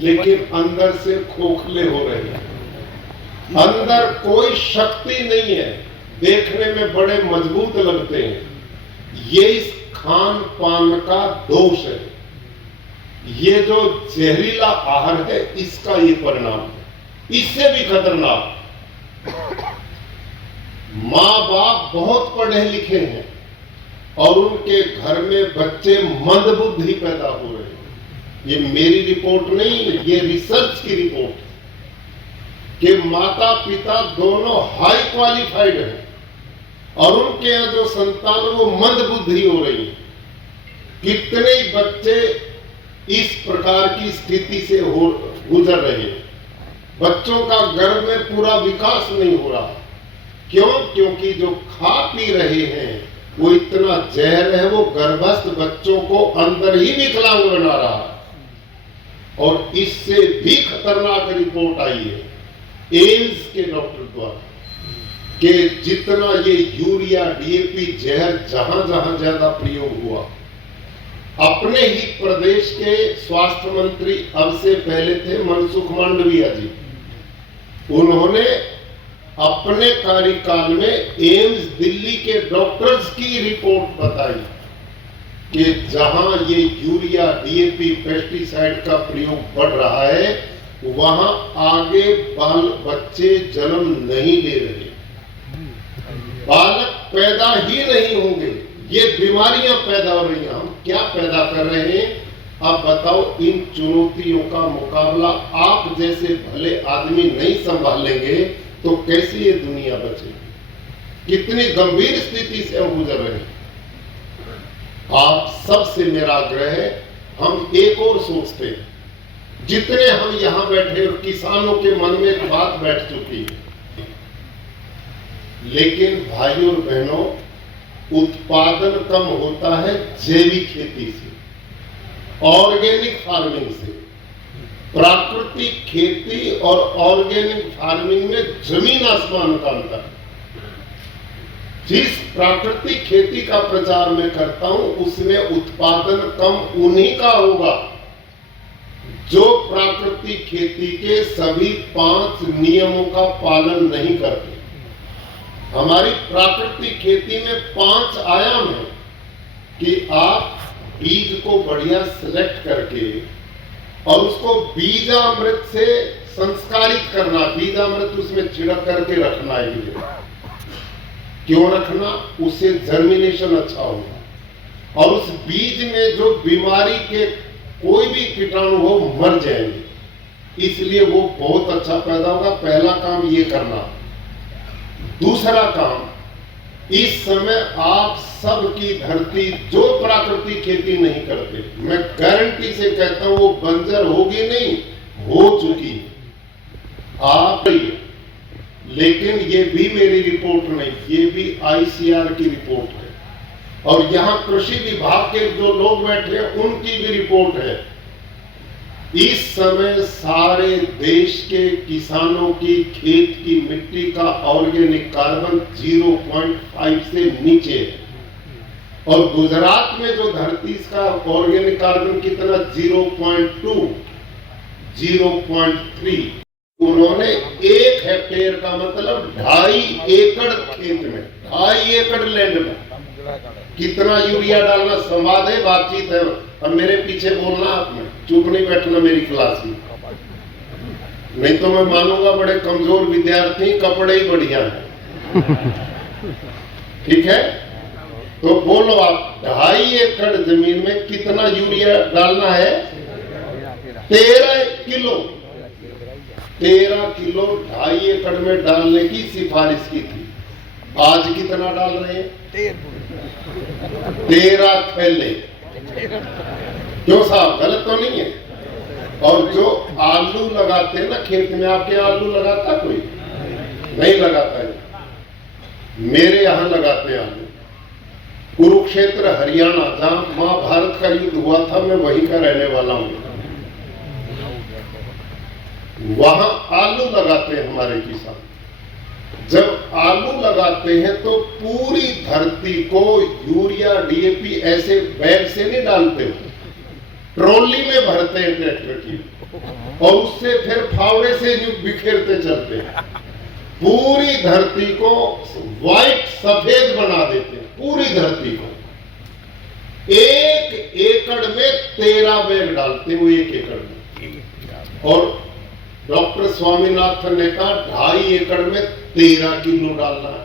लेकिन अंदर से खोखले हो रहे हैं। अंदर कोई शक्ति नहीं है, देखने में बड़े मजबूत लगते हैं। ये इस खान पान का दोष है। ये जो जहरीला आहार है, इसका ये परिणाम है। इससे भी खतरनाक, माँ बाप बहुत पढ़े लिखे हैं और उनके घर में बच्चे मंदबुद्धि पैदा हो रहे हैं। ये मेरी रिपोर्ट नहीं, ये रिसर्च की रिपोर्ट है कि माता पिता दोनों हाई क्वालिफाइड हैं और उनके यहाँ जो संतान वो मंदबुद्धि हो रही है। कितने बच्चे इस प्रकार की स्थिति से गुजर रहे हैं। बच्चों का गर्भ में पूरा विकास नहीं हो रहा। क्यों? क्योंकि जो खा पी रहे हैं वो इतना जहर है, वो गर्भस्थ बच्चों को अंदर ही विकलांग बना रहा है। और इससे भी खतरनाक रिपोर्ट आई है एम्स के डॉक्टर द्वारा कि जितना ये यूरिया डीएपी जहर जहां जहां ज्यादा प्रयोग हुआ, अपने ही प्रदेश के स्वास्थ्य मंत्री अब से पहले थे मनसुख मांडविया जी, उन्होंने अपने कार्यकाल में एम्स दिल्ली के डॉक्टर्स की रिपोर्ट बताई कि जहां ये यूरिया डीएपी पेस्टिसाइड का प्रयोग बढ़ रहा है, वहां आगे बाल बच्चे जन्म नहीं ले रहे, बालक पैदा ही नहीं होंगे, ये बीमारियां पैदा हो रही हैं। हम क्या पैदा कर रहे हैं? अब बताओ, इन चुनौतियों का मुकाबला आप जैसे भले आदमी नहीं संभालेंगे तो कैसे ये दुनिया बचेगी? कितनी गंभीर स्थिति से हम गुजर रहे हैं। आप सबसे मेरा आग्रह है, हम एक और सोचते हैं। जितने हम यहां बैठे और किसानों के मन में एक बात बैठ चुकी है, लेकिन भाइयों और बहनों, उत्पादन कम होता है जैविक खेती से, ऑर्गेनिक फार्मिंग से। प्राकृतिक खेती और ऑर्गेनिक फार्मिंग में जमीन आसमान का अंतर है। जिस प्राकृतिक खेती का प्रचार मैं करता हूं, उसमें उत्पादन कम उन्हीं का होगा जो प्राकृतिक खेती के सभी 5 नियमों का पालन नहीं करते। हमारी प्राकृतिक खेती में 5 आयाम है कि आप बीज को बढ़िया सिलेक्ट करके और उसको बीजामृत से संस्कारित करना, बीजामृत उसमें छिड़क करके रखना है। क्यों रखना? उससे जर्मिनेशन अच्छा होगा और उस बीज में जो बीमारी के कोई भी कीटाणु हो मर जाएंगे, इसलिए वो बहुत अच्छा पैदा होगा। पहला काम ये करना। दूसरा काम, इस समय आप सबकी धरती जो प्राकृतिक खेती नहीं करते, मैं गारंटी से कहता हूं वो बंजर होगी नहीं, हो चुकी आप। लेकिन ये भी मेरी रिपोर्ट नहीं, ये भी आईसीआर की रिपोर्ट है और यहां कृषि विभाग के जो लोग बैठे हैं उनकी भी रिपोर्ट है। इस समय सारे देश के किसानों की खेत की मिट्टी का ऑर्गेनिक कार्बन 0.5 से नीचे है और गुजरात में जो धरती का ऑर्गेनिक कार्बन कितना 0.2, 0.3। उन्होंने 1 हेक्टेयर का मतलब 2.5 एकड़ खेत में, 2.5 एकड़ लैंड में कितना यूरिया डालना संवाद है, बातचीत है। अब मेरे पीछे बोलना, आपने चुप नहीं बैठना मेरी क्लास में, नहीं तो मैं मानूंगा बड़े कमजोर विद्यार्थी, कपड़े ही बढ़िया हैं। ठीक है, तो बोलो आप, 2.5 एकड़ जमीन में कितना यूरिया डालना है? 13 किलो। 13 किलो 2.5 एकड़ में डालने की सिफारिश की थी। आज कितना डाल रहे हैं? 13 थैले। क्यों साहब, गलत तो नहीं है? और जो आलू लगाते हैं ना खेत में, आपके आलू लगाता कोई? नहीं लगाता है। मेरे यहां लगाते हैं आलू। कुरुक्षेत्र हरियाणा, जहां महाभारत का युद्ध हुआ था, मैं वहीं का रहने वाला हूं। वहां आलू लगाते हैं हमारे किसान। जब आलू लगाते हैं तो पूरी धरती को यूरिया डीएपी ऐसे बैग से नहीं डालते हो, ट्रॉली में भरते हैं ट्रैक्टर की, और उससे फिर फावड़े से बिखेरते चलते हैं, पूरी धरती को व्हाइट सफेद बना देते हैं, पूरी धरती को। 1 एकड़ में 13 बैग डालते हैं वो 1 एकड़ में, और डॉक्टर स्वामीनाथन ने कहा 2.5 एकड़ में 13 किलो डालना है,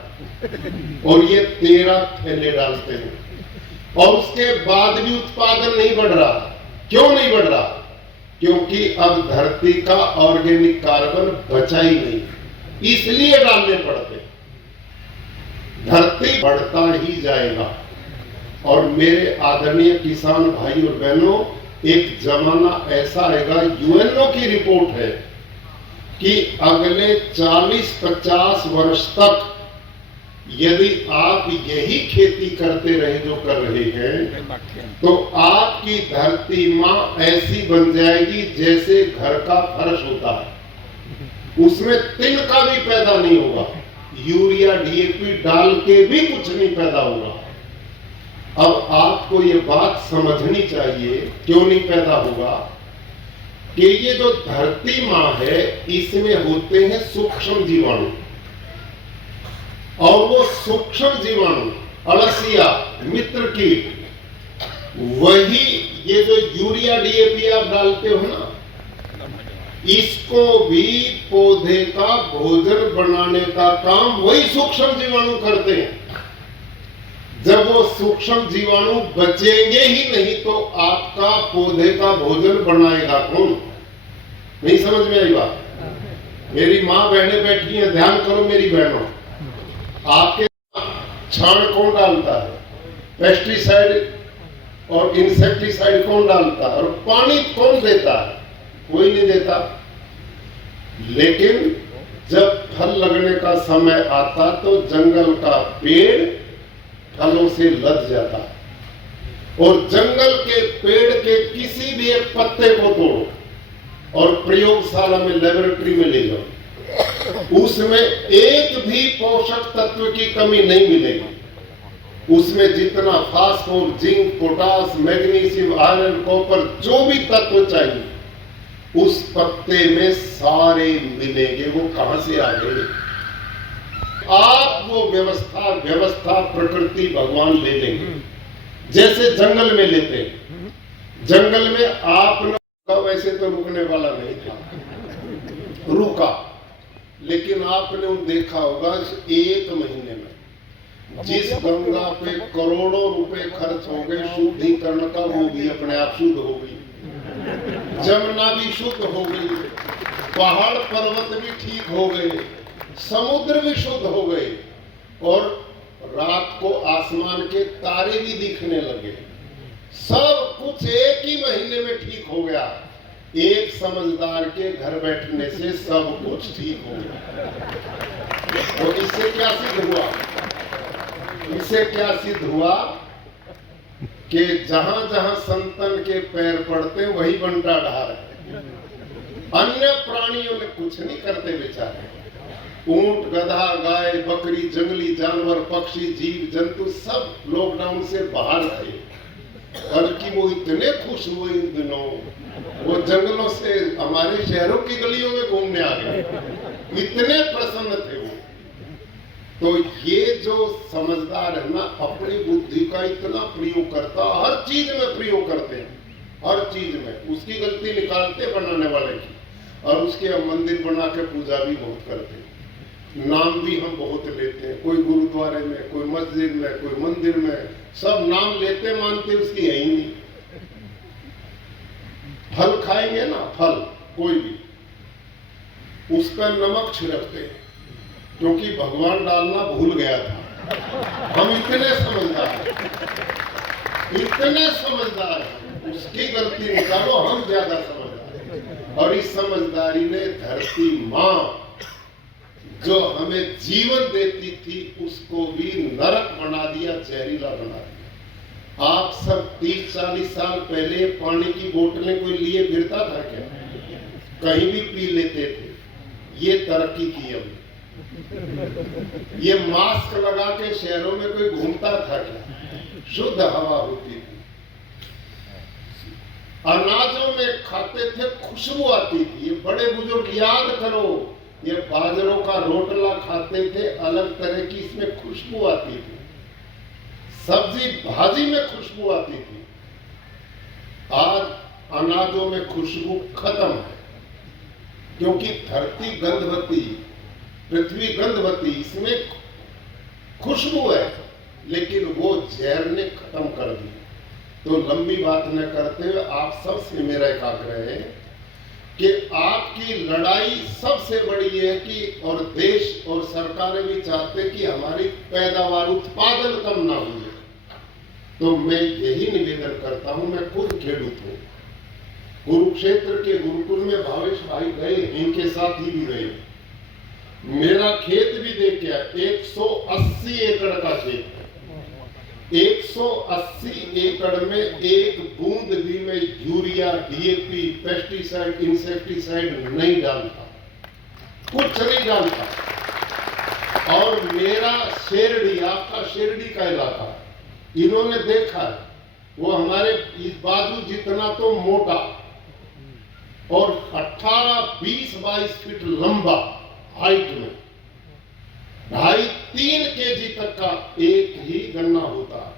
और ये 13 थैले डालते हैं, और उसके बाद भी उत्पादन नहीं बढ़ रहा। क्यों नहीं बढ़ रहा? क्योंकि अब धरती का ऑर्गेनिक कार्बन बचा ही नहीं, इसलिए डालने पड़ते। धरती बढ़ता ही जाएगा। और मेरे आदरणीय किसान भाई और बहनों, एक जमाना ऐसा आएगा, यूएनओ की रिपोर्ट है कि अगले 40-50 वर्ष तक यदि आप यही खेती करते रहे जो कर रहे हैं, तो आपकी धरती माँ ऐसी बन जाएगी जैसे घर का फर्श होता है, उसमें तिनका भी पैदा नहीं होगा, यूरिया डीएपी डाल के भी कुछ नहीं पैदा होगा। अब आपको ये बात समझनी चाहिए, क्यों नहीं पैदा होगा, कि ये जो धरती माँ है इसमें होते हैं सूक्ष्म जीवाणु, और वो सूक्ष्म जीवाणु, अळसिया, मित्र कीट, वही ये जो यूरिया डीएपी आप डालते हो ना, इसको भी पौधे का भोजन बनाने का काम वही सूक्ष्म जीवाणु करते हैं। जब वो सूक्ष्म जीवाणु बचेंगे ही नहीं तो आपका पौधे का भोजन बनाएगा कौन? नहीं समझ में आई बात? मेरी माँ बहनें बैठी हैं, ध्यान करो मेरी बहनों, आपके छाण कौन डालता है? पेस्टिसाइड और इंसेक्टिसाइड कौन डालता है? और पानी कौन देता है? कोई नहीं देता। लेकिन जब फल लगने का समय आता तो जंगल का पेड़ फलों से लद जाता है, और जंगल के पेड़ के किसी भी एक पत्ते को तोड़ो और प्रयोगशाला में, लेबोरेटरी में ले जाओ, उसमें एक भी पोषक तत्व की कमी नहीं मिलेगी। उसमें जितना phosphor, zinc, potash, magnesium, iron, copper, जो भी तत्व चाहिए उस पत्ते में सारे मिलेंगे। वो कहां से आ गए? आप वो व्यवस्था प्रकृति भगवान ले लेंगे, जैसे जंगल में लेते हैं। जंगल में आपने वैसे तो रुकने वाला नहीं था, रुका, लेकिन आपने देखा होगा 1 महीने में जिस गंगा पे करोड़ों रुपए खर्च हो गए शुद्धिकरण का, वो भी अपने आप शुद्ध हो गई, जमुना भी शुद्ध हो गई, पहाड़ पर्वत भी ठीक हो गए, समुद्र भी शुद्ध हो गए, और रात को आसमान के तारे भी दिखने लगे। सब कुछ 1 ही महीने में ठीक हो गया। एक समझदार के घर बैठने से सब कुछ ठीक हो गया। तो इससे क्या सिद्ध हुआ? इससे क्या सिद्ध हुआ कि जहां जहां संतन के पैर पड़ते वही बंटा ढार है। अन्य प्राणियों ने कुछ नहीं करते बेचारे। ऊंट, गधा, गाय, बकरी, जंगली जानवर, पक्षी, जीव जंतु सब लॉकडाउन से बाहर थे, बल्कि वो इतने खुश हुए इन दिनों, वो जंगलों से हमारे शहरों की गलियों में घूमने आ गए, इतने प्रसन्न थे वो। तो ये जो समझदार है ना, अपनी बुद्धि का इतना प्रयोग करता, हर चीज में प्रयोग करते हैं, हर चीज में उसकी गलती निकालते बनाने वाले की, और उसके हम मंदिर बना के पूजा भी बहुत करते हैं, नाम भी हम बहुत लेते हैं, कोई गुरुद्वारे में, कोई मस्जिद में, कोई मंदिर में, सब नाम लेते मानते उसकी है ही नहीं। फल खाएंगे ना, फल कोई भी, उस पर नमक छिड़कते हैं, क्योंकि भगवान डालना भूल गया था। हम इतने समझदार हैं, उसकी गलती निकालो, हम ज्यादा समझदार हैं। और इस समझदारी ने धरती माँ जो हमें जीवन देती थी उसको भी नरक बना दिया, जहरीला बना दिया। आप सब 30-40 साल पहले पानी की बोतलें कोई लिए फिरता था क्या? कहीं भी पी लेते थे। ये तरक्की की हमने। ये मास्क लगा के शहरों में कोई घूमता था क्या? शुद्ध हवा होती थी। अनाजों में खाते थे, खुशबू आती थी। ये बड़े बुजुर्ग याद करो, ये बाजरों का रोटला खाते थे, अलग तरह की इसमें खुशबू आती थी। सब्जी भाजी में खुशबू आती थी। आज अनाजों में खुशबू खत्म है, क्योंकि धरती गंधवती, पृथ्वी गंधवती, इसमें खुशबू है, लेकिन वो जहर ने खत्म कर दी। तो लंबी बात न करते हुए आप सबसे मेरा एक आग्रह है कि आपकी लड़ाई सबसे बड़ी है कि, और देश और सरकारें भी चाहते हैं कि हमारी पैदावार, उत्पादन कम ना हो। तो मैं यही निवेदन करता हूं, मैं खुद खेडूत हूं। कुरुक्षेत्र के गुरुकुल में भावेश भाई गए, इनके साथ ही भी गए। मेरा खेत भी देख आया, 180 एकड़ का खेत है। 180 एकड़ में एक बूंद भी मैं यूरिया, डीएपी, पेस्टिसाइड, इंसेक्टिसाइड नहीं डालता, कुछ नहीं डालता। और मेरा शेरडी, आपका शेरडी का इलाका, इन्होंने देखा है, वो हमारे इस बाजू जितना तो मोटा और 18, 20, 22 फीट लंबा हाइट में, 2.5-3 केजी तक का एक ही गन्ना होता है।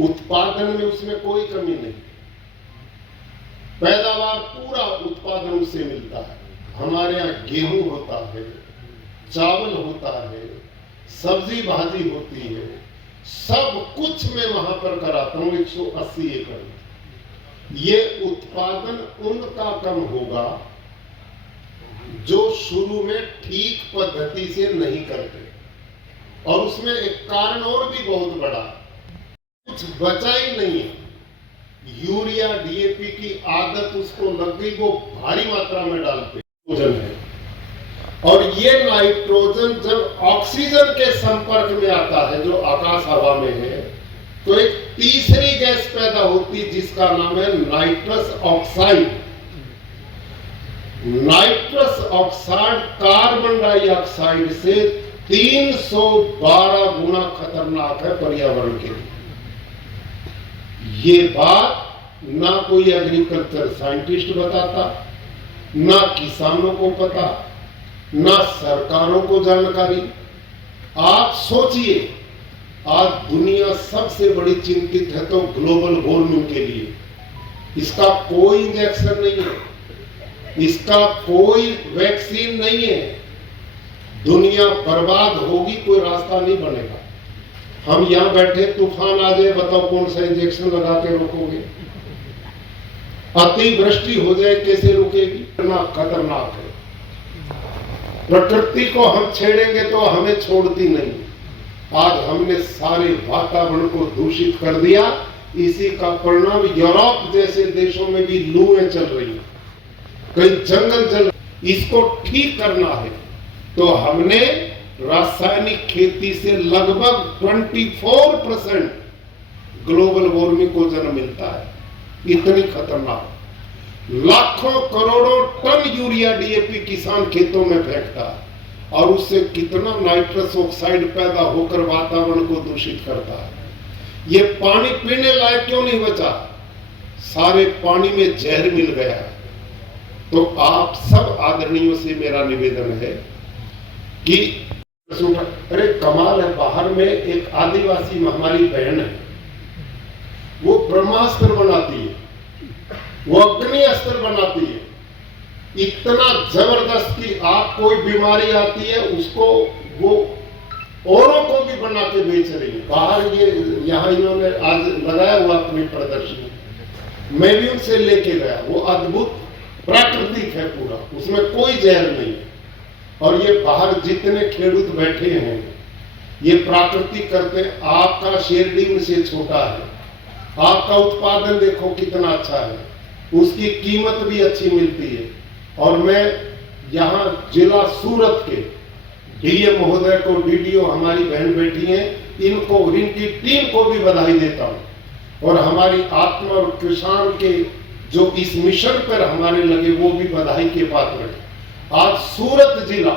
उत्पादन में उसमें कोई कमी नहीं, पैदावार पूरा उत्पादन उससे मिलता है। हमारे यहाँ गेहूं होता है, चावल होता है, सब्जी भाजी होती है, सब कुछ मैं वहां पर कराता हूं। 180 एकड़ में ये उत्पादन उनका कम होगा जो शुरू में ठीक पद्धति से नहीं करते। और उसमें एक कारण और भी बहुत बड़ा, कुछ बचा ही नहीं है। यूरिया, डीएपी की आदत उसको लग गई, वो भारी मात्रा में डालते है। और ये नाइट्रोजन जब ऑक्सीजन के संपर्क में आता है, जो आकाश हवा में है, तो एक तीसरी गैस पैदा होती है जिसका नाम है nitrous oxide. Nitrous oxide carbon dioxide से 312 गुना खतरनाक है पर्यावरण के लिए। ये बात ना कोई एग्रीकल्चर साइंटिस्ट बताता, ना किसानों को पता, ना सरकारों को जानकारी। आप सोचिए, आज दुनिया सबसे बड़ी चिंतित है तो ग्लोबल वार्मिंग के लिए। इसका कोई इंजेक्शन नहीं है, इसका कोई वैक्सीन नहीं है। दुनिया बर्बाद होगी, कोई रास्ता नहीं बनेगा। हम यहां बैठे, तूफान आ जाए, बताओ कौन सा इंजेक्शन लगा के रोकोगे? अतिवृष्टि हो जाए, कैसे रुकेगी? इतना खतरनाक है। प्रकृति को हम छेड़ेंगे तो हमें छोड़ती नहीं। आज हमने सारे वातावरण को दूषित कर दिया। इसी का परिणाम यूरोप जैसे देशों में भी लूएं चल रही हैं, कई जंगल जल। इसको ठीक करना है तो हमने रासायनिक खेती से लगभग 24% ग्लोबल वार्मिंग को जन्म मिलता है। इतनी खतरनाक, लाखों करोड़ों टन यूरिया, डीएपी किसान खेतों में फेंकता है, और उससे कितना नाइट्रस ऑक्साइड पैदा होकर वातावरण को दूषित करता है। ये पानी पीने लायक क्यों नहीं बचा? सारे पानी में जहर मिल गया है। तो आप सब आदरणीयों से मेरा निवेदन है कि अरे कमाल है, बाहर में एक आदिवासी हमारी बहन है, वो ब्रह्मास्त्र बनाती है, वो अग्नि अस्त्र बनाती है। इतना जबरदस्त कि आप कोई बीमारी आती है उसको वो औरों को भी बना के बेच रही है। बाहर ये यहाँ इन्होंने आज लगाया हुआ अपनी प्रदर्शनी, मैं भी उनसे लेके गया। वो अद्भुत प्राकृतिक है पूरा, उसमें कोई जहर नहीं है। और ये बाहर जितने खेडूत बैठे हैं ये प्राकृतिक करते हैं। आपका शेरडी उनसे छोटा है, आपका उत्पादन देखो कितना अच्छा है, उसकी कीमत भी अच्छी मिलती है। और मैं यहाँ जिला सूरत के डीएम महोदय को, डीडीओ हमारी बहन बैठी हैं, इनको, इनकी टीम को भी बधाई देता हूँ। और हमारी आत्मा और किसान के जो इस मिशन पर हमारे लगे वो भी बधाई के पात्र हैं। आज सूरत जिला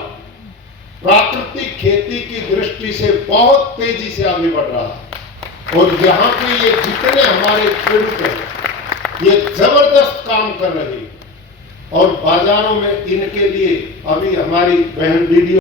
प्राकृतिक खेती की दृष्टि से बहुत तेजी से आगे बढ़ रहा है। और यहाँ पे ये जितने हमारे खेडूत हैं ये जबरदस्त काम कर रही है और बाजारों में इनके लिए अभी हमारी बहन वीडियो